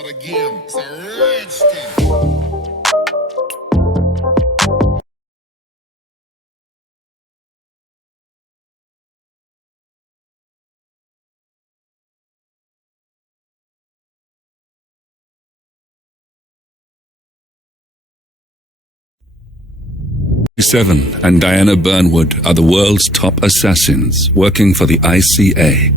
start again. It's a rich thing. 7 and Diana Burnwood are the world's top assassins working for the ICA.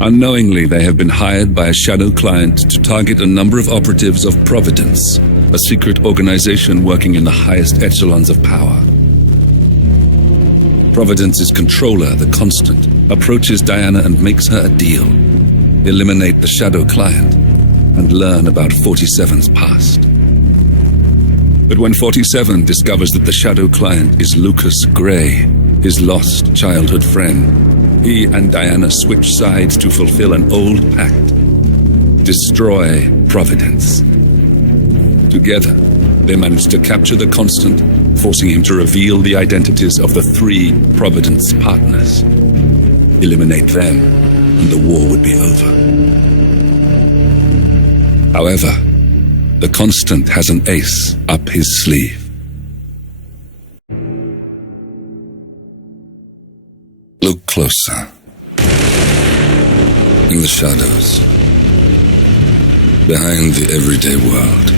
Unknowingly, they have been hired by a shadow client to target a number of operatives of Providence, a secret organization working in the highest echelons of power. Providence's controller, the Constant, approaches Diana and makes her a deal. Eliminate the shadow client and learn about 47's past. But when 47 discovers that the shadow client is Lucas Gray, his lost childhood friend, he and Diana switch sides to fulfill an old pact: destroy Providence. Together, they manage to capture the Constant, forcing him to reveal the identities of the 3 Providence partners. Eliminate them, and the war would be over. However, the Constant has an ace up his sleeve. Look closer. In the shadows, behind the everyday world,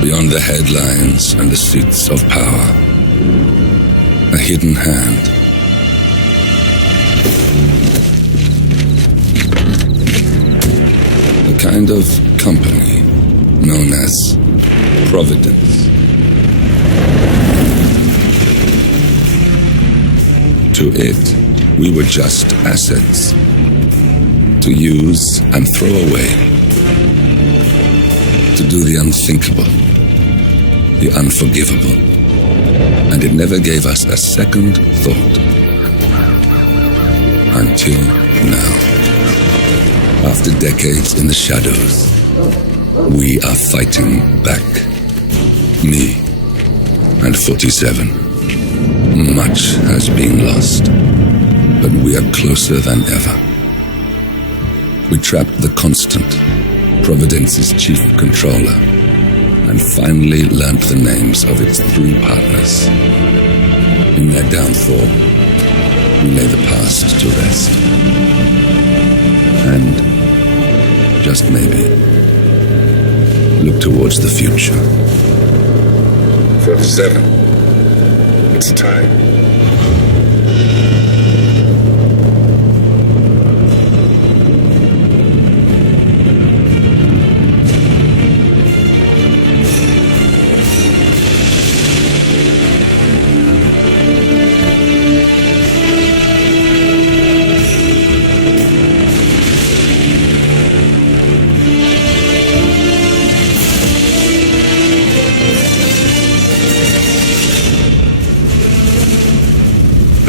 beyond the headlines and the seats of power, a hidden hand. A kind of company known as Providence. To it, we were just assets to use and throw away, to do the unthinkable, the unforgivable, and it never gave us a second thought. Until now, after decades in the shadows, we are fighting back. Me and 47. Much has been lost, but we are closer than ever. We trapped the Constant, Providence's chief controller, and finally learnt the names of its 3 partners. In their downfall, we lay the past to rest. And, just maybe, look towards the future. 47. It's time.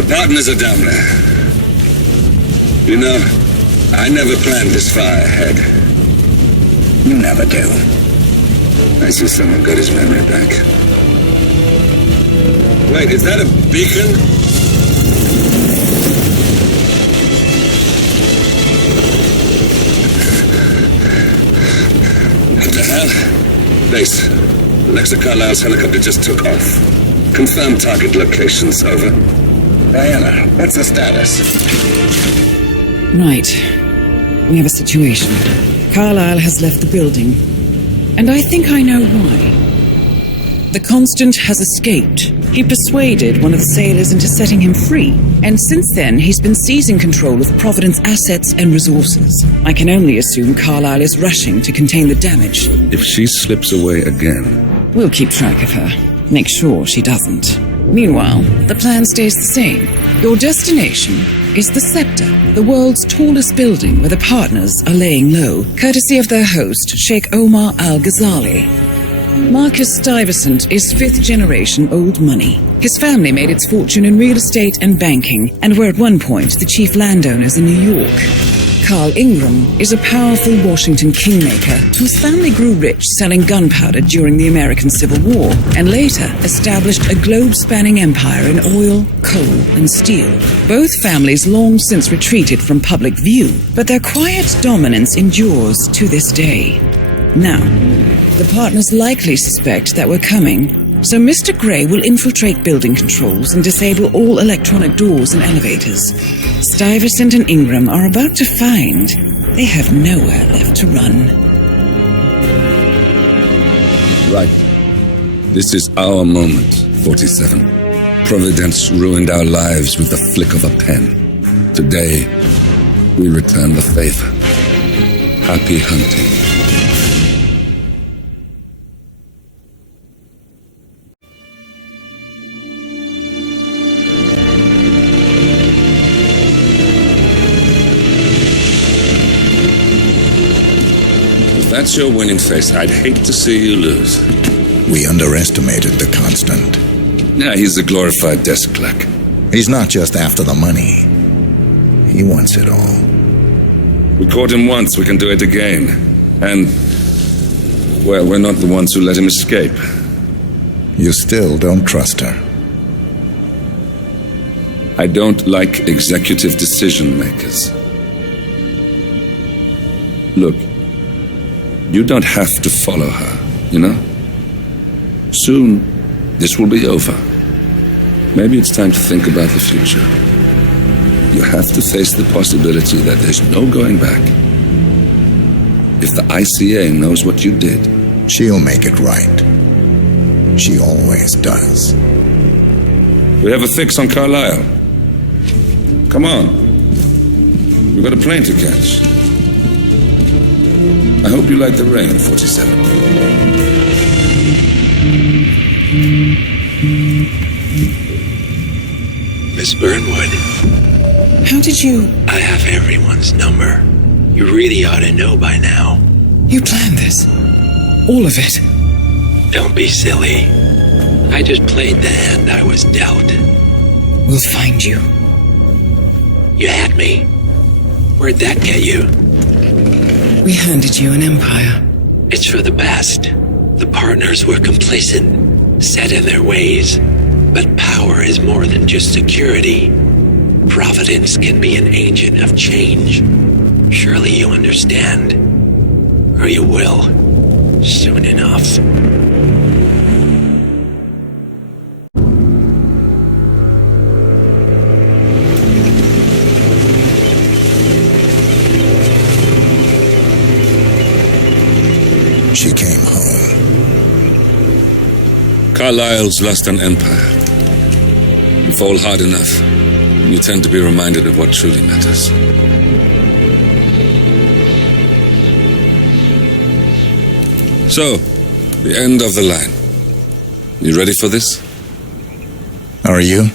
Partners are down there. You know, I never planned this far ahead. You never do. I see someone got his memory back. Wait, is that a beacon? What the hell? Base. Alexa Carlisle's helicopter just took off. Confirm target locations, over. Diana, what's the status? Right. We have a situation. Carlisle has left the building. And I think I know why. The Constant has escaped. He persuaded one of the sailors into setting him free. And since then, he's been seizing control of Providence assets and resources. I can only assume Carlisle is rushing to contain the damage. If she slips away again, we'll keep track of her. Make sure she doesn't. Meanwhile, the plan stays the same. Your destination is the Scepter, the world's tallest building where the partners are laying low, courtesy of their host, Sheikh Omar Al-Ghazali. Marcus Stuyvesant is 5th-generation old money. His family made its fortune in real estate and banking, and were at one point the chief landowners in New York. Carl Ingram is a powerful Washington kingmaker whose family grew rich selling gunpowder during the American Civil War and later established a globe-spanning empire in oil, coal, and steel. Both families long since retreated from public view, but their quiet dominance endures to this day. Now, the partners likely suspect that we're coming, so Mr. Gray will infiltrate building controls and disable all electronic doors and elevators. Stuyvesant and Ingram are about to find they have nowhere left to run. Right. This is our moment, 47. Providence ruined our lives with the flick of a pen. Today, we return the favor. Happy hunting. If that's your winning face, I'd hate to see you lose. We underestimated the Constant. Yeah, he's a glorified desk clerk. He's not just after the money. He wants it all. We caught him once, we can do it again. And, well, we're not the ones who let him escape. You still don't trust her. I don't like executive decision makers. Look, you don't have to follow her, you know? Soon, this will be over. Maybe it's time to think about the future. You have to face the possibility that there's no going back. If the ICA knows what you did, She'll make it right. She always does. we have a fix on Carlisle. Come on. We've got a plane to catch. I hope you like the rain, 47. Miss Burnwood, How did you... I have everyone's number. You really ought to know by now. You planned this? All of it? Don't be silly. I just played the hand I was dealt. We'll find you. You had me. Where'd that get you? We handed you an empire. It's for the best. The partners were complacent, set in their ways. But power is more than just security. Providence can be an agent of change. Surely you understand. Or you will. Soon enough. She came home. Carlisle's lost an empire. You fall hard enough, and you tend to be reminded of what truly matters. So, the end of the line. You ready for this? Are you?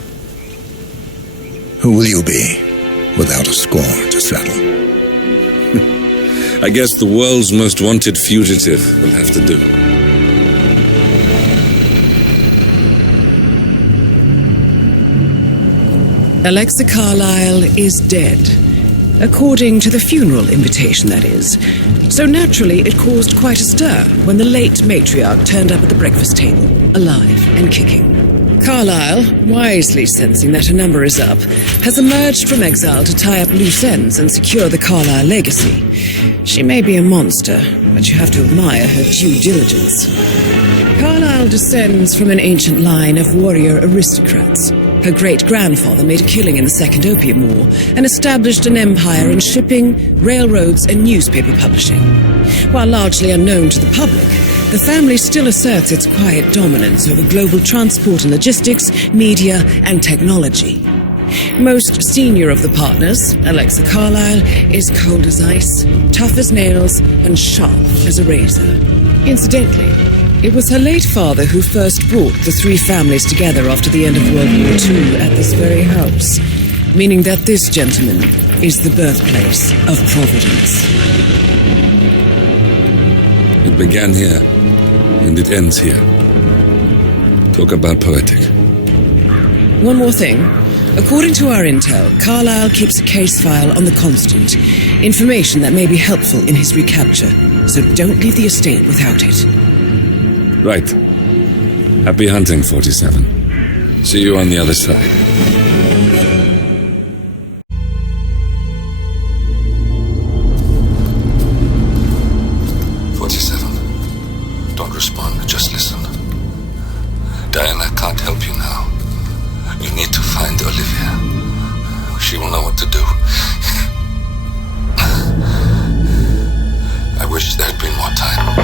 Who will you be without a score to settle? I guess the world's most wanted fugitive will have to do. Alexa Carlisle is dead. According to the funeral invitation, that is. So naturally, it caused quite a stir when the late matriarch turned up at the breakfast table, alive and kicking. Carlisle, wisely sensing that her number is up, has emerged from exile to tie up loose ends and secure the Carlisle legacy. She may be a monster, but you have to admire her due diligence. Carlisle descends from an ancient line of warrior aristocrats. Her great-grandfather made a killing in the Second Opium War and established an empire in shipping, railroads, and newspaper publishing. While largely unknown to the public, the family still asserts its quiet dominance over global transport and logistics, media, and technology. Most senior of the partners, Alexa Carlisle, is cold as ice, tough as nails, and sharp as a razor. Incidentally, it was her late father who first brought the three families together after the end of World War II at this very house, meaning that this gentleman is the birthplace of Providence. It began here, and it ends here. Talk about poetic. One more thing. According to our intel, Carlyle keeps a case file on the Constant. Information that may be helpful in his recapture. So don't leave the estate without it. Right. Happy hunting, 47. See you on the other side. Don't respond, just listen. Diana can't help you now. You need to find Olivia. She will know what to do. I wish there had been more time.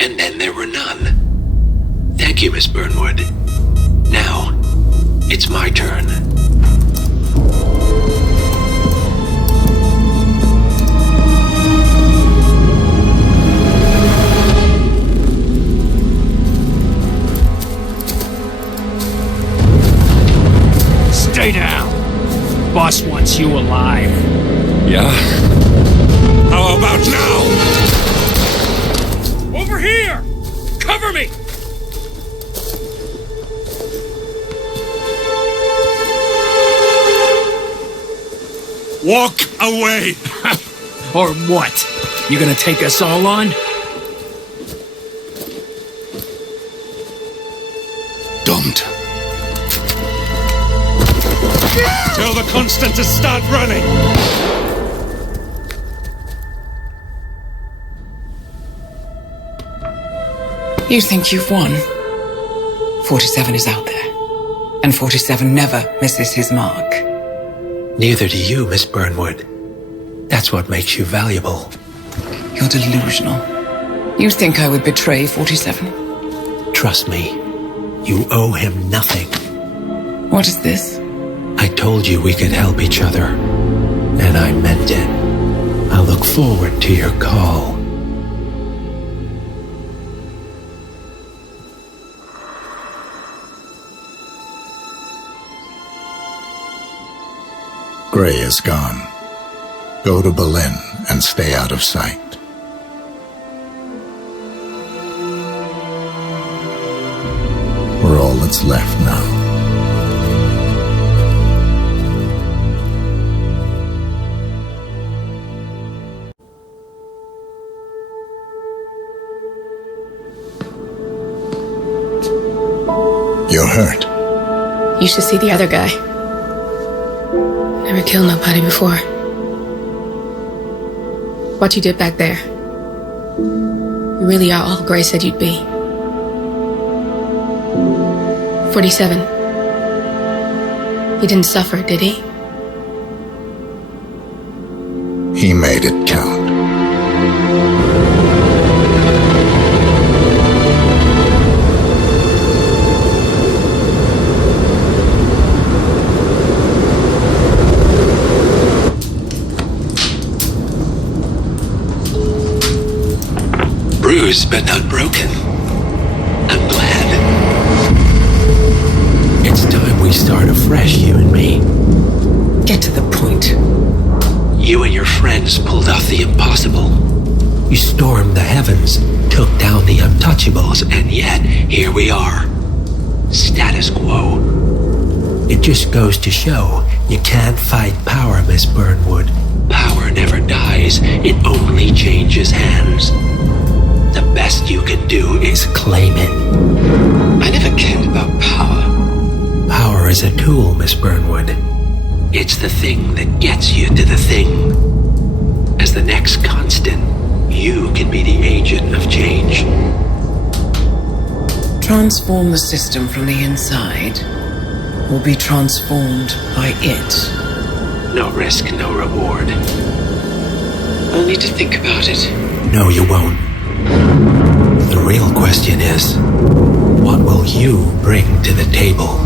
And then there were none. Thank you, Miss Burnwood. Now, it's my turn. Stay down. Boss wants you alive. Yeah? How about now? Over here! Cover me! Walk away! Or what? You gonna take us all on? Don't. Tell the Constant to start running! You think you've won? 47 is out there. And 47 never misses his mark. Neither do you, Miss Burnwood. That's what makes you valuable. You're delusional. You think I would betray 47? Trust me, you owe him nothing. What is this? I told you we could help each other, and I meant it. I look forward to your call. Gray is gone. Go to Berlin and stay out of sight. We're all that's left now. You're hurt. You should see the other guy. Never killed nobody before. What you did back there. You really are all Gray said you'd be. 47. He didn't suffer, did he? He made it count. Bruised but not broken. I'm glad. It's time we start afresh, you and me. Get to the point. You and your friends pulled off the impossible. You stormed the heavens, took down the untouchables, and yet here we are. Status quo. It just goes to show you can't fight power, Miss Burnwood. Power never dies, it only changes hands. The best you can do is claim it. I never cared about power. Power is a tool, Miss Burnwood. It's the thing that gets you to the thing. As the next Constant, you can be the agent of change. Transform the system from the inside, or be transformed by it. No risk, no reward. I'll need to think about it. No, you won't. The real question is, what will you bring to the table?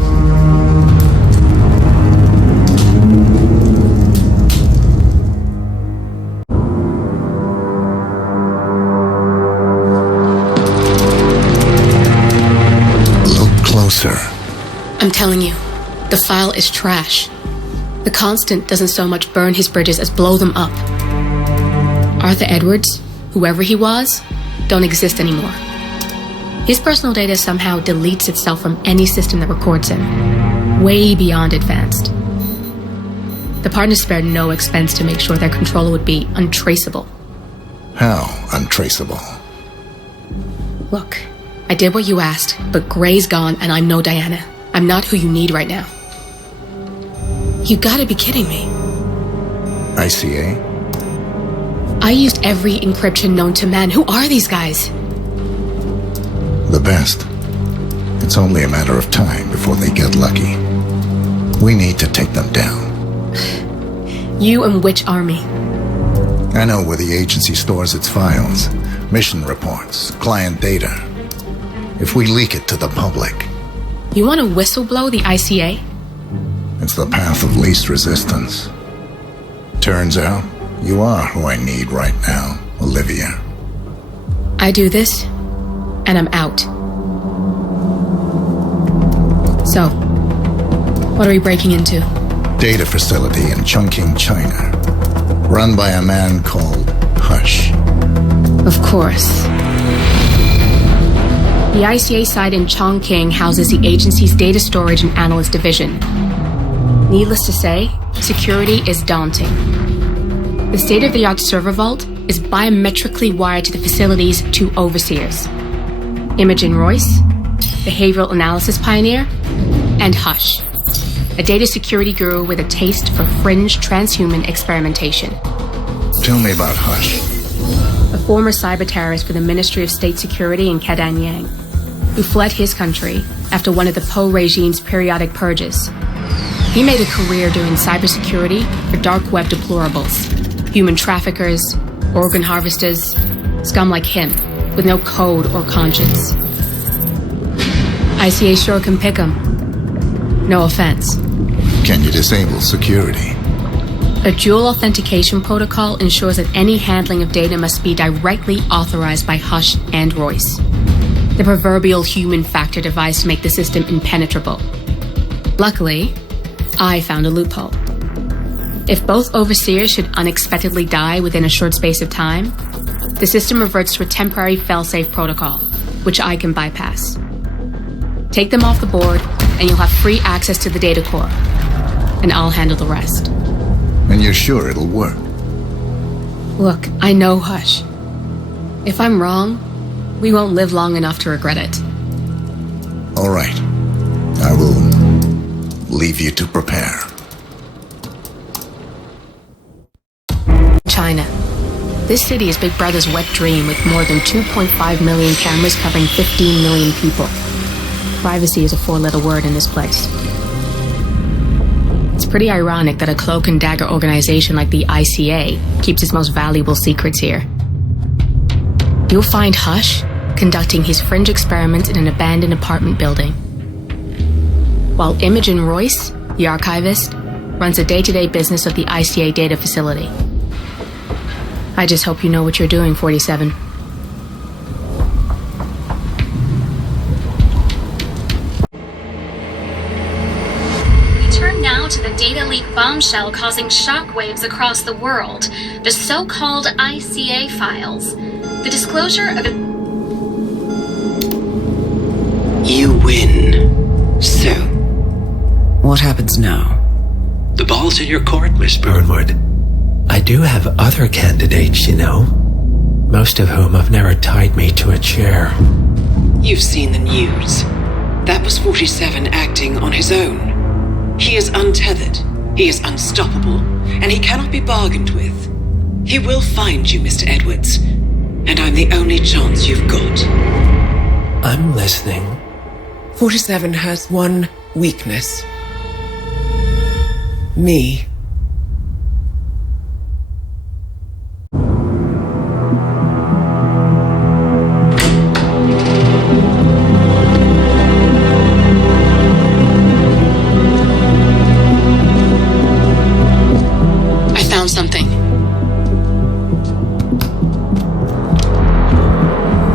Look closer. I'm telling you, the file is trash. The Constant doesn't so much burn his bridges as blow them up. Arthur Edwards, whoever he was, don't exist anymore. His personal data somehow deletes itself from any system that records him, way beyond advanced. The partners spared no expense to make sure their controller would be untraceable. How untraceable? Look, I did what you asked, but Gray's gone and I'm no Diana. I'm not who you need right now. You gotta be kidding me. ICA? I used every encryption known to man. Who are these guys? The best. It's only a matter of time before they get lucky. We need to take them down. You and which army? I know where the agency stores its files, mission reports, client data. If we leak it to the public... You want to whistleblow the ICA? It's the path of least resistance. Turns out, you are who I need right now, Olivia. I do this, and I'm out. So, what are we breaking into? Data facility in Chongqing, China. Run by a man called Hush. Of course. The ICA site in Chongqing houses the agency's data storage and analyst division. Needless to say, security is daunting. The state-of-the-art server vault is biometrically wired to the facility's two overseers: Imogen Royce, behavioral analysis pioneer, and Hush, a data security guru with a taste for fringe transhuman experimentation. Tell me about Hush. A former cyber terrorist for the Ministry of State Security in Kadanyang, who fled his country after one of the Po regime's periodic purges. He made a career doing cybersecurity for dark web deplorables, human traffickers, organ harvesters, scum like him, with no code or conscience. ICA sure can pick him. No offense. Can you disable security? A dual authentication protocol ensures that any handling of data must be directly authorized by Hush and Royce, the proverbial human factor device to make the system impenetrable. Luckily, I found a loophole. If both overseers should unexpectedly die within a short space of time, the system reverts to a temporary fail-safe protocol, which I can bypass. Take them off the board, and you'll have free access to the data core, and I'll handle the rest. And you're sure it'll work? Look, I know Hush. If I'm wrong, we won't live long enough to regret it. All right. I will leave you to prepare. China. This city is Big Brother's wet dream with more than 2.5 million cameras covering 15 million people. Privacy is a four-letter word in this place. It's pretty ironic that a cloak and dagger organization like the ICA keeps its most valuable secrets here. You'll find Hush conducting his fringe experiments in an abandoned apartment building, while Imogen Royce, the archivist, runs the day-to-day business of the ICA data facility. I just hope you know what you're doing, 47. We turn now to the data leak bombshell causing shockwaves across the world, the so-called ICA files. The disclosure of You win. So, What happens now? the ball's in your court, Miss Burnwood. I do have other candidates, you know. Most of whom have never tied me to a chair. You've seen the news. That was 47 acting on his own. He is untethered, he is unstoppable, and he cannot be bargained with. He will find you, Mr. Edwards, and I'm the only chance you've got. I'm listening. 47 has one weakness. Me. I found something.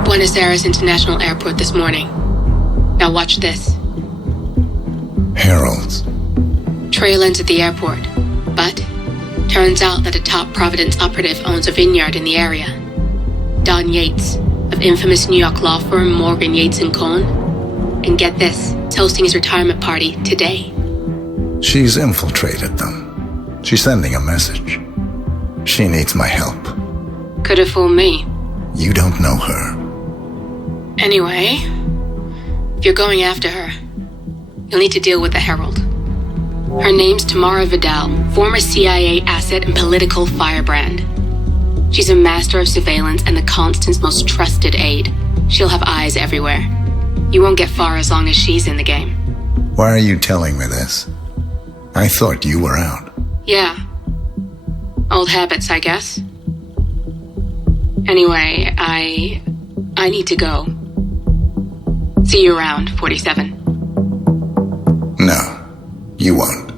Buenos Aires International Airport this morning. Now watch this. Heralds. Trail ends at the airport, but turns out that a top Providence operative owns a vineyard in the area. Don Yates, of infamous New York law firm Morgan, Yates & Cohn. And get this, it's hosting his retirement party today. She's infiltrated them. She's sending a message. She needs my help. Could have fooled me. You don't know her. Anyway, if you're going after her, you'll need to deal with the Herald. Her name's Tamara Vidal, former CIA asset and political firebrand. She's a master of surveillance and the Constant's most trusted aide. She'll have eyes everywhere. You won't get far as long as she's in the game. Why are you telling me this? I thought you were out. Yeah. Old habits, I guess. Anyway, I need to go. See you around, 47. No, you won't.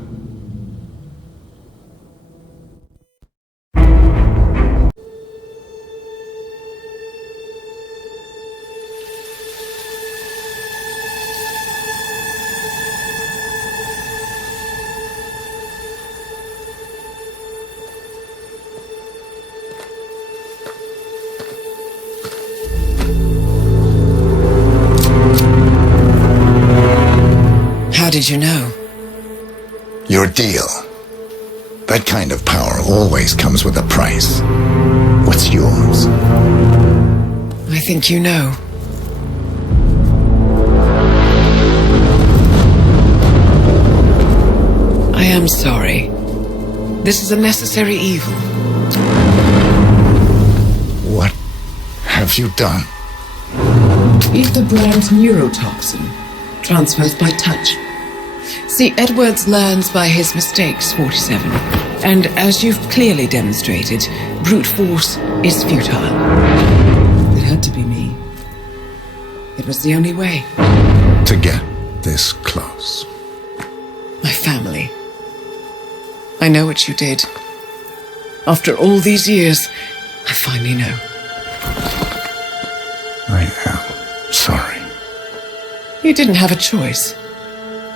How did you know? Your deal. That kind of power always comes with a price. What's yours? I think you know. I am sorry. This is a necessary evil. What have you done? Eat the brand neurotoxin. Transfers by touch. See, Edwards learns by his mistakes, 47. And as you've clearly demonstrated, brute force is futile. It had to be me. It was the only way. To get this close. My family. I know what you did. After all these years, I finally know. I am sorry. You didn't have a choice.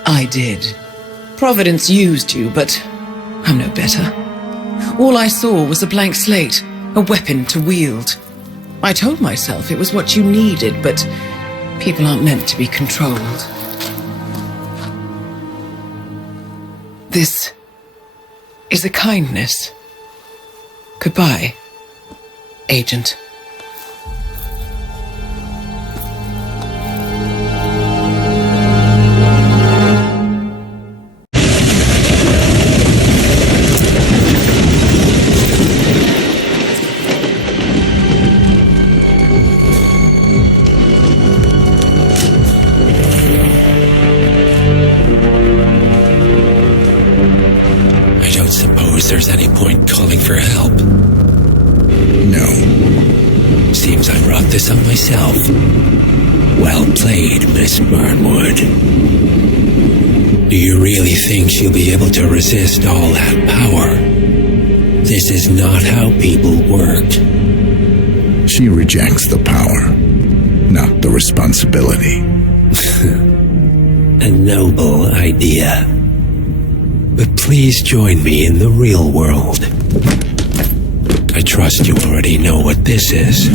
I did. Providence used you, but I'm no better. All I saw was a blank slate, a weapon to wield. I told myself it was what you needed, but people aren't meant to be controlled. This is a kindness. Goodbye, Agent. There's any point calling for help? No. Seems I brought this on myself. Well played, Miss Burnwood. Do you really think she'll be able to resist all that power? This is not how people work. She rejects the power, not the responsibility. A noble idea. But please join me in the real world. I trust you already know what this is.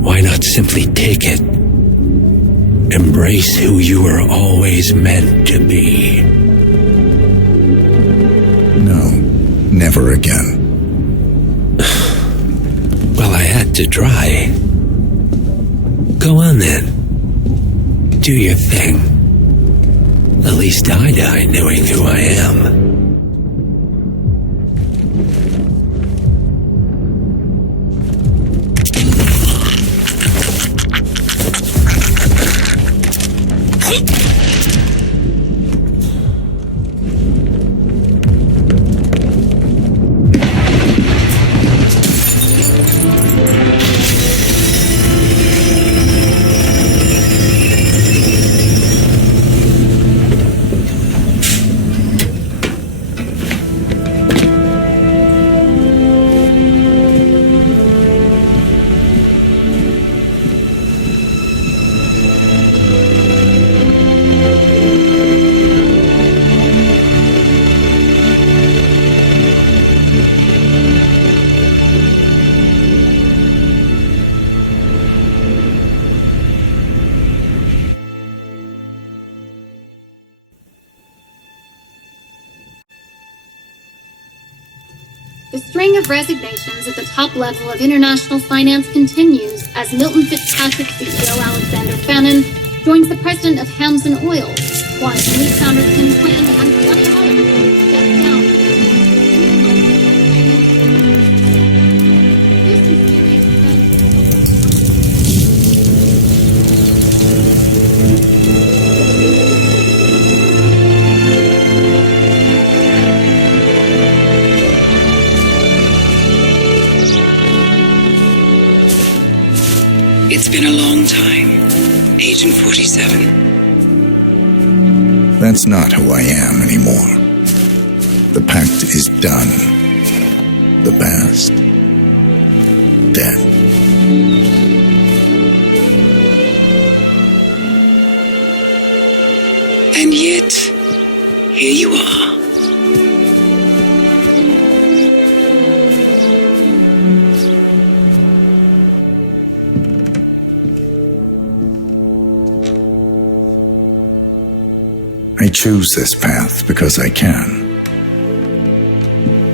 Why not simply take it? Embrace who you were always meant to be. No, never again. Well, I had to try. Go on then. Do your thing. At least I die knowing who I am. The string of resignations at the top level of international finance continues as Milton Fitzpatrick CEO Alexander Fannin joins the president of Hamson Oil, Quantum Leap founder Tim Quinn, and plenty of others step down. It's been a long time, Agent 47. That's not who I am anymore. The pact is done. The past, dead. And yet, here you are. I choose this path because I can.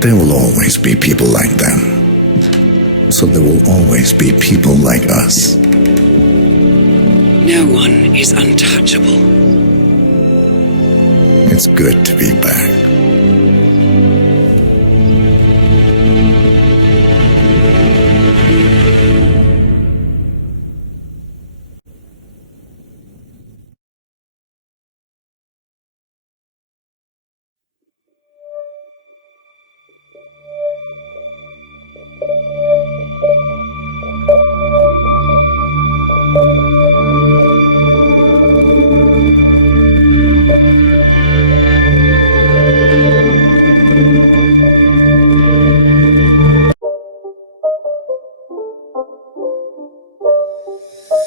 There will always be people like them. So there will always be people like us. No one is untouchable. It's good to be back.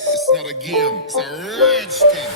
It's not a game, it's a rich thing.